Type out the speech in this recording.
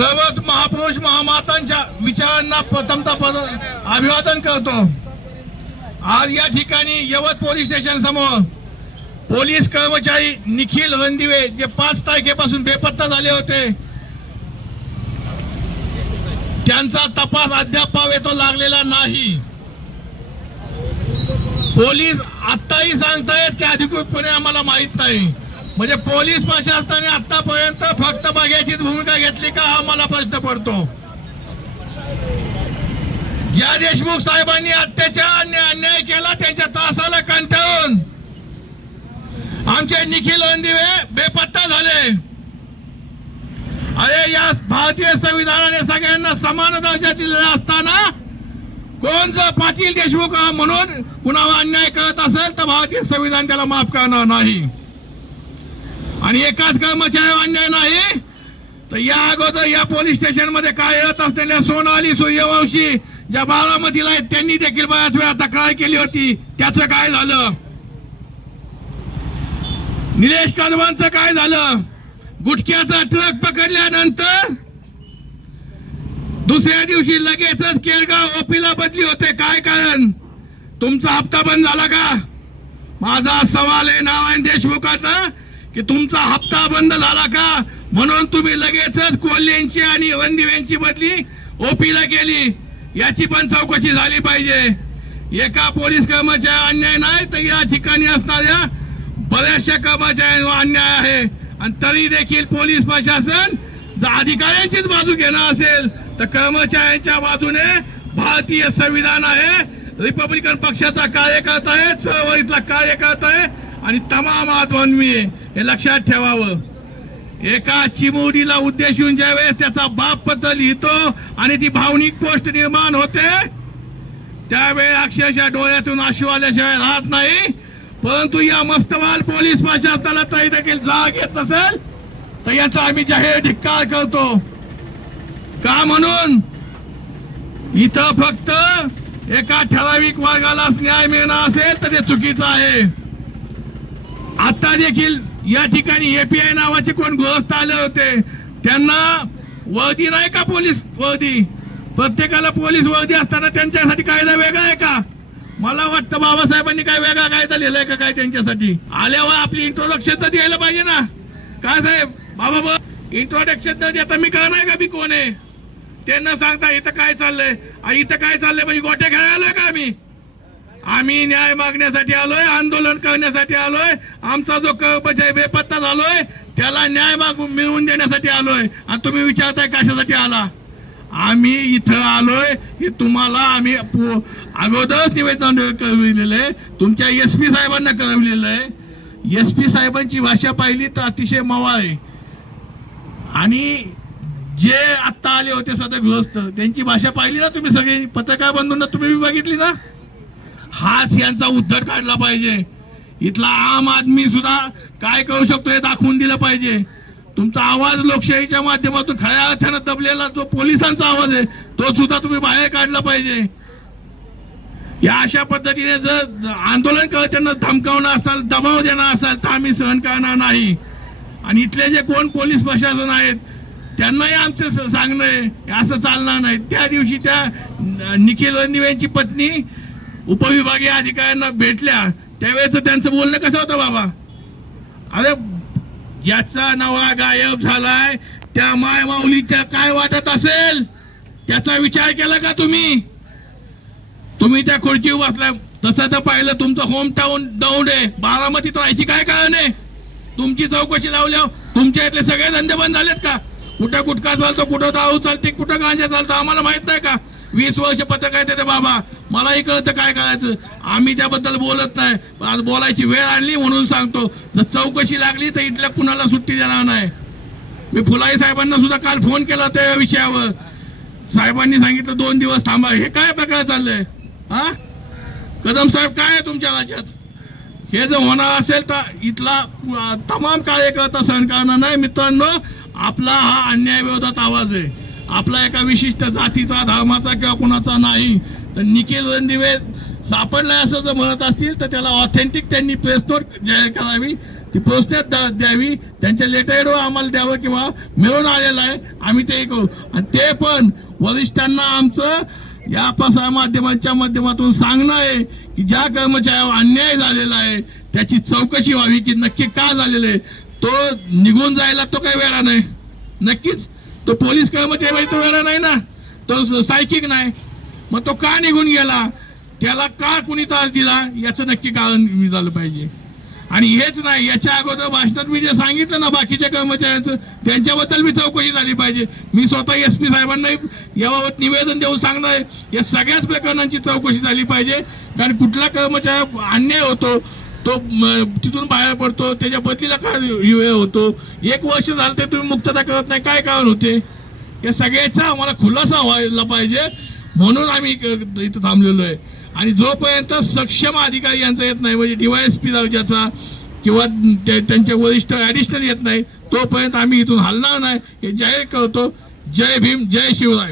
सर्वच महापुरुष महामातांच्या विचारांना प्रथमता पद- अभिवादन करतो. आज या ठिकाणी यवत पोलीस स्टेशन समोर पोलीस कर्मचारी निखिल रणदिवे जे पाच तारखेपासून बेपत्ता झाले होते त्यांचा तपास अद्याप येतो लागलेला नाही. पोलीस आत्ताही सांगतायत की अधिकृतपणे आम्हाला माहीत नाही. म्हणजे पोलीस प्रशासनाने आतापर्यंत फक्त बघ्याचीच भूमिका घेतली का हा मला प्रश्न पडतो. ज्या देशमुख साहेबांनी अत्याचार अन्याय केला त्यांच्या तासाला कंटाळून आमचे निखिल अंदिवे बेपत्ता झाले. अरे या भारतीय संविधानाने सगळ्यांना समान दर्जा दिलेला असताना कोण जर पाटील देशमुख म्हणून कुणावर अन्याय करत असेल तर भारतीय संविधान त्याला माफ करणार नाही. आणि एकाच कर्मचारी अन्याय नाही. तर या अगोदर या पोलीस स्टेशनमध्ये कार्यरत असलेल्या सोनाली सूर्यवंशी ज्या बारामतीला आहेत त्यांनी देखील बऱ्याच वेळा तक्रार केली होती. त्याचं काय झालं? निलेश कदमांचं काय झालं? गुटख्याचा ट्रक पकडल्यानंतर दुसऱ्या दिवशी लगेचच केरगाव ओपीला बदली होते. काय कारण? तुमचा हप्ता बंद झाला का? माझा सवाल आहे नारायण देशमुखांना. की तुमचा हप्ता बंद झाला का? म्हणून तुम्ही लगेचच कोल्हेंची आणि रणदिव्यांची बदली ओपीला केली. याची पण चौकशी झाली पाहिजे. एका पोलीस कर्मचारी अन्याय नाही तर या ठिकाणी असणाऱ्या बऱ्याचशा कर्मचाऱ्यांवर अन्याय आहे. आणि तरी देखील पोलीस प्रशासन जर अधिकाऱ्यांचीच बाजू घेणार असेल तर कर्मचाऱ्यांच्या बाजूने भारतीय संविधान आहे. रिपब्लिकन पक्षाचा कार्यकर्ता आहे चळवळीतला कार्यकर्ता आहे. आणि तमाम मानवी हे लक्षात ठेवावं. एका चिमुडीला उद्देशून ज्यावेळेस त्याचा बाप पत्र लिहितो आणि ती भावनिक पोस्ट निर्माण होते त्यावेळी अक्षरशः डोळ्यातून आशू आल्याशिवाय राहत नाही. परंतु या मस्तवाल पोलीस प्रशासनाला तरी देखील जाग येत नसेल तर याचा आम्ही जाहीर धिक्कार करतो. का म्हणून? इथं फक्त एका ठराविक वर्गालाच न्याय मिळणार असेल तर ते चुकीचं आहे. आता देखील या ठिकाणी एपीआय नावाचे कोण गृहस्थ आले होते त्यांना वर्दी नाही का पोलीस वर्दी प्रत्येकाला पोलीस वर्दी असताना त्यांच्यासाठी कायदा वेगळा आहे का? मला वाटतं बाबासाहेबांनी काय वेगळा कायदा लिहिलाय का काय त्यांच्यासाठी? आल्यावर आपली इंट्रोडक्शन तर द्यायला पाहिजे ना. काय साहेब? बाबा इंट्रोडक्शन तर देता मी करणार का मी कोण आहे? त्यांना सांगता इथं काय चाललंय? इथं काय चाललंय? म्हणजे गोट्या खेळायला का मी आम्ही न्याय मागण्यासाठी आलोय आंदोलन करण्यासाठी आलोय आमचा जो कर्मचारी बेपत्ता झालोय त्याला न्याय माग मिळवून देण्यासाठी आलोय. आणि तुम्ही विचारताय कशासाठी आला? आम्ही इथं आलोय की तुम्हाला आम्ही अगोदरच निवेदन कळविलेलं आहे तुमच्या एस पी साहेबांना कळविलेलं आहे एस पी साहेबांची भाषा पाहिली तर अतिशय मवा आहे. आणि जे आत्ता आले होते सध्या गृहस्थ त्यांची भाषा पाहिली ना तुम्ही सगळी? पत्रकार बंधूंना तुम्ही बघितली ना? हाच यांचा उद्धट काढला पाहिजे. इथला आम आदमी सुद्धा काय करू शकतो हे दाखवून दिलं पाहिजे. तुमचा आवाज लोकशाहीच्या माध्यमातून खऱ्या अर्थानं दबलेला जो पोलिसांचा आवाज आहे तो सुद्धा तुम्ही बाहेर काढला पाहिजे. या अशा पद्धतीने जर आंदोलन करताना धमकावणं असाल दबाव देणं असाल तर आम्ही सहन करणार नाही. आणि इथले जे कोण पोलीस प्रशासन आहेत त्यांनाही आमचं सांगणं आहे असं चालणार नाही. त्या दिवशी त्या निखिल रणदिवे यांची पत्नी उपविभागीय अधिकाऱ्यांना भेटल्या त्यावेळेच त्यांचं बोलणं कसं होतं बाबा? अरे ज्याचा नवा गायब झालाय त्या माय माऊलीच्या काय वाटत असेल? त्याचा विचार केला का तुम्ही? तुम्ही त्या खुर्चीवर बसलाय. तसं तर पाहिलं तुमचं होम टाऊन डाऊन आहे. बारामतीत राहायची काय कारण आहे? तुमची चौकशी लावल्या तुमच्या इथले सगळे धंदे बंद झालेत का? कुठं गुटखा चालतो कुठं दारू चालते कुठं गांजा चालतो आम्हाला माहीत नाही का? वीस वर्ष पत्रक आहे ते बाबा. मलाही कळतं काय करायचं. आम्ही त्याबद्दल बोलत नाही. आज बोलायची वेळ आणली म्हणून सांगतो. जर चौकशी लागली तर इथल्या कुणाला सुट्टी देणार नाही. मी फुलाई साहेबांना सुद्धा काल फोन केला त्या विषयावर. साहेबांनी सांगितलं दोन दिवस थांबा. हे काय प्रकार चाललंय? हा? कदम साहेब काय आहे तुमच्या राज्यात? हे जर होणार असेल तर इथला तमाम कार्यकर्ता सहन करणार नाही. मित्रांनो आपला हा अन्याय विरोधात आवाज आहे. आपला एका विशिष्ट जातीचा धर्माचा किंवा कुणाचा नाही तर निखिल रणदिवे सापडलाय असं जर म्हणत असतील तर त्याला ऑथेंटिक त्यांनी प्रेस नोट जाहीर करावी. ती पोचण्यात द्यावी. त्यांच्या लेटर आम्हाला द्यावं किंवा मिळून आलेलं आहे आम्ही ते करू. आणि ते पण वरिष्ठांना आमचं या प्रसार माध्यमांच्या माध्यमातून सांगणं आहे की ज्या कर्मचाऱ्यावर अन्याय झालेला आहे त्याची चौकशी व्हावी की नक्की का झालेलं आहे. तो निघून जायला तो काही वेळा नाही. नक्कीच तो पोलीस कर्मचारी वगैरे नाही ना तो सायकिक नाही. मग तो का निघून गेला? त्याला का कुणी त्रास दिला? याचं नक्की कारण झालं पाहिजे. आणि हेच नाही याच्या अगोदर भाषणात मी जे सांगितलं ना बाकीच्या कर्मचाऱ्यांचं त्यांच्याबद्दल बी चौकशी झाली पाहिजे. मी स्वतः एस पी साहेबांनाही याबाबत निवेदन देऊन सांगणार आहे. या सगळ्याच प्रकरणांची चौकशी झाली पाहिजे. कारण कुठला कर्मचारी अन्याय होतो तो तिथून बाहेर पडतो त्याच्या बदलीला का वेळ होतो? एक वर्ष झालं ते तुम्ही मुक्तता करत नाही काय कारण होते? या सगळ्याचा आम्हाला खुलासा व्हायला पाहिजे म्हणून आम्ही इथं थांबलेलो आहे. आणि जोपर्यंत सक्षम अधिकारी यांचा येत नाही म्हणजे डीवायएसपी दर्जाचा किंवा त्या- त्यांचे वरिष्ठ ॲडिशनल येत नाही तोपर्यंत आम्ही इथून हलणार नाही हे जाहीर करतो. जय भीम जय शिवराय.